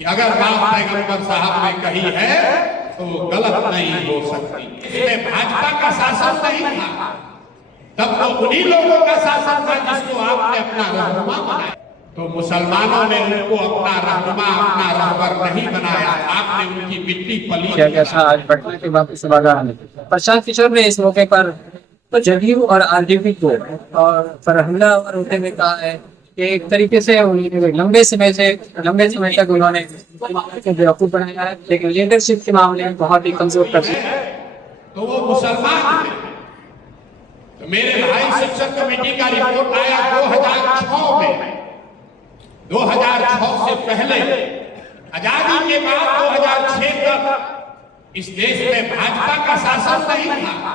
कि अगर बात पैगंबर साहब ने कही है तो गलत नहीं हो सकती। इसमें भाजपा का शासन नहीं था, तब तो उन्हीं लोगों का शासन था जिसको आपने अपना रहनुमा बनाया। तो मुसलमानों ने उनको अपना रहनुमा, अपना रहबर नहीं बनाया, आपने उनकी मिट्टी पलीत किया। आज पटना के वापस प्रशांत किशोर ने इस मौके पर तो जदयू और आरजेडी को पर हमला और होते हुए कहा है कि एक तरीके से लंबे समय तक उन्होंने बेवकूफ बनाया है, लेकिन लीडरशिप के मामले में बहुत ही कमजोर कर दिया। तो वो मुसलमान है। तो मेरे भाई शिक्षक कमेटी का रिपोर्ट आया 2006 में। 2006 से पहले आजादी के बाद 2006 तक इस देश में भाजपा का शासन नहीं था,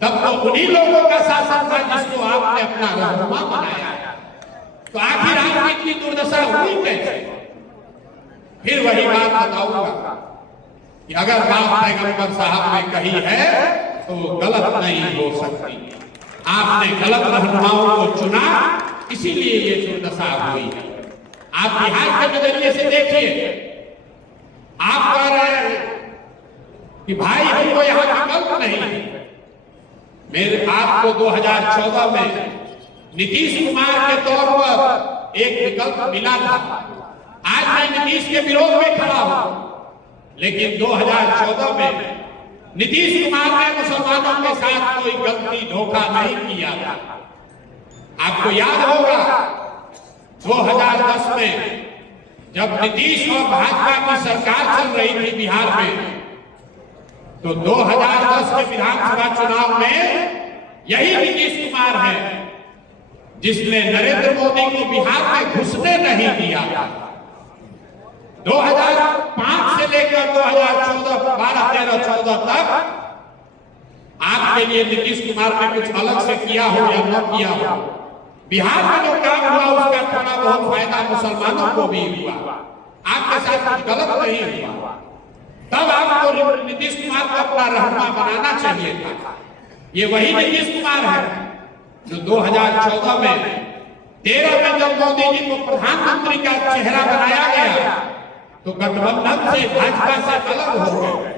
तब तो उन्हीं लोगों का शासन था जिसको आपने अपना रहनुमा बनाया। तो आखिर आपकी इतनी दुर्दशा हुई कैसे? फिर वही बात बताऊंगा कि अगर बात पैगंबर साहब ने कही है तो गलत नहीं हो सकती। आपने गलत रहनुमाओं को चुना, इसीलिए ये दुर्दशा हुई है। आप बिहार के नजरिए से देखिए, आप कह रहे हैं कि भाई हमको यहाँ विकल्प नहीं है। मेरे आपको 2014 में नीतीश कुमार के तौर पर एक विकल्प मिला था। आज मैं नीतीश के विरोध में खड़ा हूं, लेकिन 2014 में नीतीश कुमार ने मुसलमानों के साथ कोई गलती, धोखा नहीं किया था। आपको याद होगा 2010 में जब नीतीश और भाजपा की सरकार चल रही थी बिहार में, तो 2010 के विधानसभा चुनाव में यही नीतीश कुमार है जिसने नरेंद्र मोदी को बिहार में घुसने नहीं दिया। 2005 से लेकर 2014, 12, 13, 14 तक आपके लिए नीतीश कुमार ने कुछ अलग से किया हो या न किया हो, बिहार में जो काम हुआ उसका थोड़ा बहुत फायदा मुसलमानों को भी हुआ। आपके साथ कुछ गलत नहीं हुआ। तब आपको नीतीश कुमार को अपना रहनुमा बनाना चाहिए था। ये वही नीतीश कुमार है जो 2014 में 13 में जब मोदी जी को प्रधानमंत्री का चेहरा बनाया गया तो गठबंधन से, भाजपा से अलग हो गए।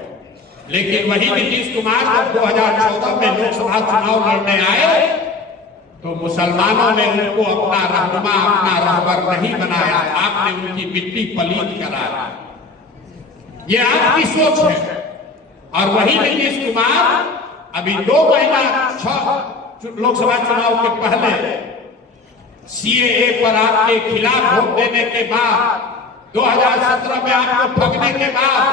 लेकिन वही नीतीश कुमार जब 2014 में लोकसभा चुनाव लड़ने आए तो मुसलमानों ने उनको अपना रहनुमा, अपना रहबर नहीं बनाया। आपने उनकी मिट्टी पलीत कराया। ये आपकी सोच है। और वही नीतीश कुमार अभी 2 महीना 6 लोकसभा चुनाव के पहले सीएए पर आपके खिलाफ वोट देने के बाद, 2017 में आपको ठगने के बाद,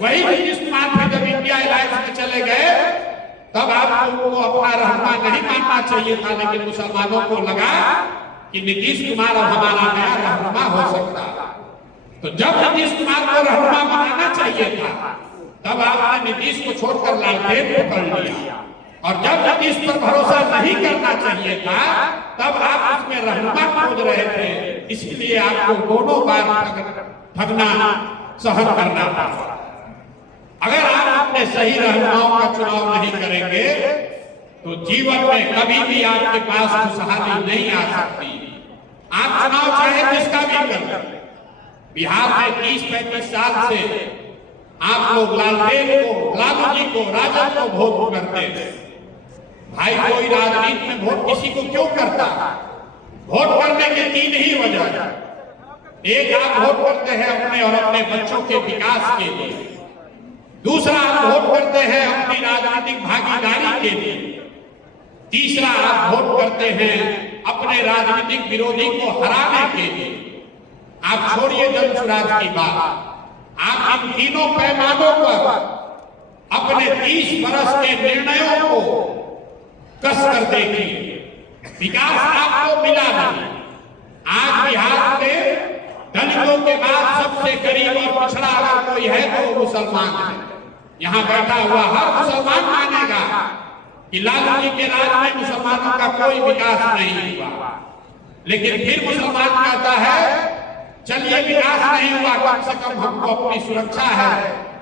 वही नीतीश कुमार फिर जब इंडिया अलायंस में चले गए तब आपको अपना रहनुमा नहीं मानना चाहिए था। लेकिन मुसलमानों को लगा कि नीतीश कुमार अब हमारा नया रहनुमा हो सकता। तो जब नीतीश कुमार को रहनुमा बनाना चाहिए था तब आपने नीतीश को छोड़कर लालटेन पकड़ लिया। और जब नीतीश पर भरोसा नहीं करना चाहिए था तब आप उसमें रहनुमा खोज रहे थे। इसलिए आपको दोनों बार ठगना सहन करना पड़ा। अगर आप अपने सही रहनुमाओं का चुनाव नहीं करेंगे तो जीवन में कभी भी आपके पास खुशहाली नहीं आ सकती। आप चुनाव चाहे जिसका भी करें, बिहार में 30-35 साल से आप लोग लालटेन को, लालू जी को, राजद को वोट करते हैं। भाई कोई राजनीति में वोट किसी को क्यों करता? वोट करने के 3 ही वजह। एक, आप वोट करते हैं अपने और अपने बच्चों के विकास के लिए। दूसरा, आप वोट करते हैं अपनी राजनीतिक भागीदारी के लिए। तीसरा, आप वोट करते हैं अपने राजनीतिक विरोधी को हराने के लिए। आप छोड़िए जन स्वराज की बात, आप इन तीनों पैमानों पर अपने 30 वर्ष के निर्णयों को कस कर देखिए। विकास आपको मिला नहीं। आज बिहार में दलितों के बाद सबसे गरीब और पिछड़ा अगर कोई है तो वो मुसलमान है। यहाँ बैठा हुआ हर मुसलमान मानेगा कि लालू जी के राज में मुसलमानों का कोई विकास नहीं हुआ। लेकिन फिर मुसलमान कहता है चलिए विकास नहीं हुआ, कम से कम हमको अपनी सुरक्षा है,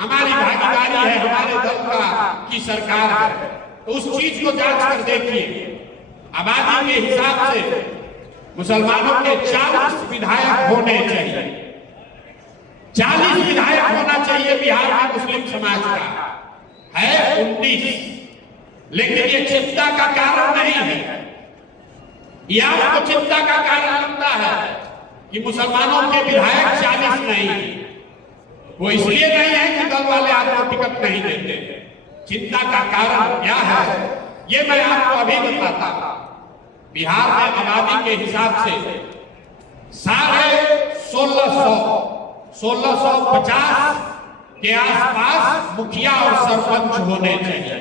हमारी भागीदारी है, हमारे दल का की सरकार है। तो उस चीज को जांच कर देखिए। आबादी के हिसाब से मुसलमानों के 40 विधायक होने चाहिए। 40 विधायक होना चाहिए बिहार में मुस्लिम समाज का, है 29। लेकिन ये चिंता का कारण नहीं है। ये आपको चिंता का कारण लगता है कि मुसलमानों के विधायक 40 नहीं है। वो इसलिए नहीं है कि दल वाले आपको टिकट नहीं देते। चिंता का कारण क्या है ये मैं आपको अभी बताता हूं। बिहार में आबादी के हिसाब से 1650 के आसपास मुखिया और सरपंच होने चाहिए,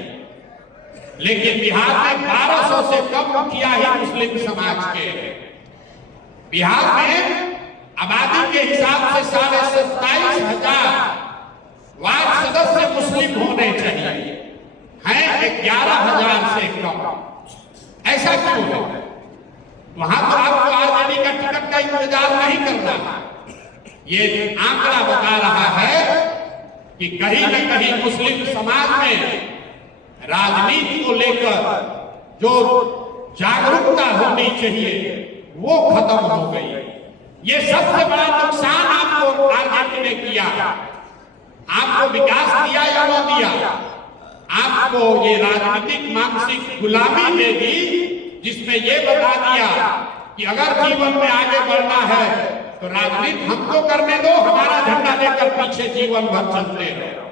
लेकिन बिहार में 1200 से कम मुखिया ही मुस्लिम समाज के हैं। बिहार में आबादी के हिसाब से 27,500 वार्ड सदस्य मुस्लिम होने चाहिए, हैं 11,000 से कम। ऐसा क्यों है? वहां तो आपको आरजेडी का टिकट का इंतजार नहीं करना। ये आंकड़ा बता रहा है कि कहीं न कहीं मुस्लिम समाज में राजनीति को लेकर जो जागरूकता होनी चाहिए वो खत्म हो गई। ये सबसे बड़ा नुकसान आपको आरजेडी ने किया। आपको विकास दिया या न दिया, आपको ये राजनीतिक मानसिक गुलामी दे दी, जिसमें ये बता दिया कि अगर जीवन में आगे बढ़ना है तो राजनीति हमको करने दो, हमारा झंडा लेकर पीछे जीवन भर चलते रहो।